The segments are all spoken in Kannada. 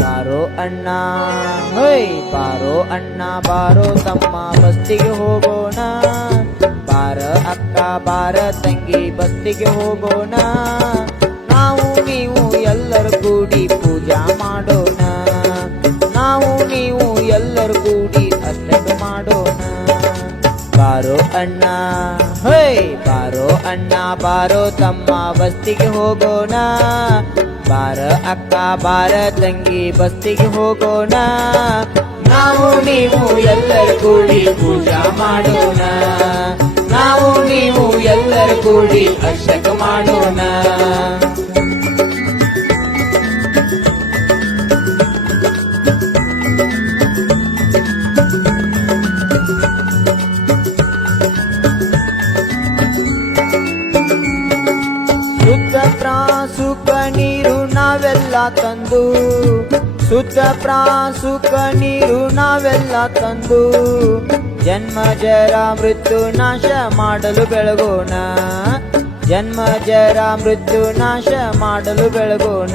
ಬಾರೋ ಅಣ್ಣ. ಹೊಯ್ ಬಾರೋ ಅಣ್ಣ ಬಾರೋ ತಮ್ಮ ಬಸ್ತಿಗೆ ಹೋಗೋಣ. ಬಾರ ಅಕ್ಕ ಬಾರ ತಂಗಿ ಬಸ್ತಿಗೆ ಹೋಗೋಣ. ನಾವು ನೀವು ಎಲ್ಲರೂ ಕೂಡಿ ಪೂಜಾ ಮಾಡೋಣ. ನಾವು ನೀವು ಎಲ್ಲರೂ ಕೂಡಿ ಅಷ್ಟೇ ಮಾಡೋಣ. ಬಾರೋ ಅಣ್ಣ. ಹೊಯ್, ಬಾರೋ ಅಣ್ಣ, ಬಾರೋ ತಮ್ಮ ಬಸ್ತಿಗೆ ಹೋಗೋಣ. ಬಾರ ಅಕ್ಕ, ಬಾರ ತಂಗಿ ಬಸ್ತಿಗೆ ಹೋಗೋಣ. ನಾವು ನೀವು ಎಲ್ಲರ ಕೂಡಿ ಪೂಜಾ ಮಾಡೋಣ. ನಾವು ನೀವು ಎಲ್ಲರ ಕೂಡಿ ಅಷ್ಟಕ ಮಾಡೋಣ. ಶುದ್ಧ ಪ್ರಾಸುಕ ನೀರು ನಾವೆಲ್ಲ ತಂದು. ಶುದ್ಧ ಪ್ರಾಸುಕ ನೀರು ನಾವೆಲ್ಲ ತಂದು. ಜನ್ಮ, ಜರ, ಮೃತ್ಯು, ನಾಶ ಮಾಡಲು ಬೆಳಗೋಣ. ಜನ್ಮ, ಜರ, ಮೃತ್ಯು, ನಾಶ ಮಾಡಲು ಬೆಳಗೋಣ.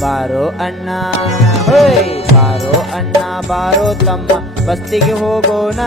ಬಾರೋ ಅಣ್ಣ ಬಾರೋ ಅಣ್ಣ, ಬಾರೋ ತಮ್ಮ, ಬಸ್ತಿಗೆ ಹೋಗೋಣ.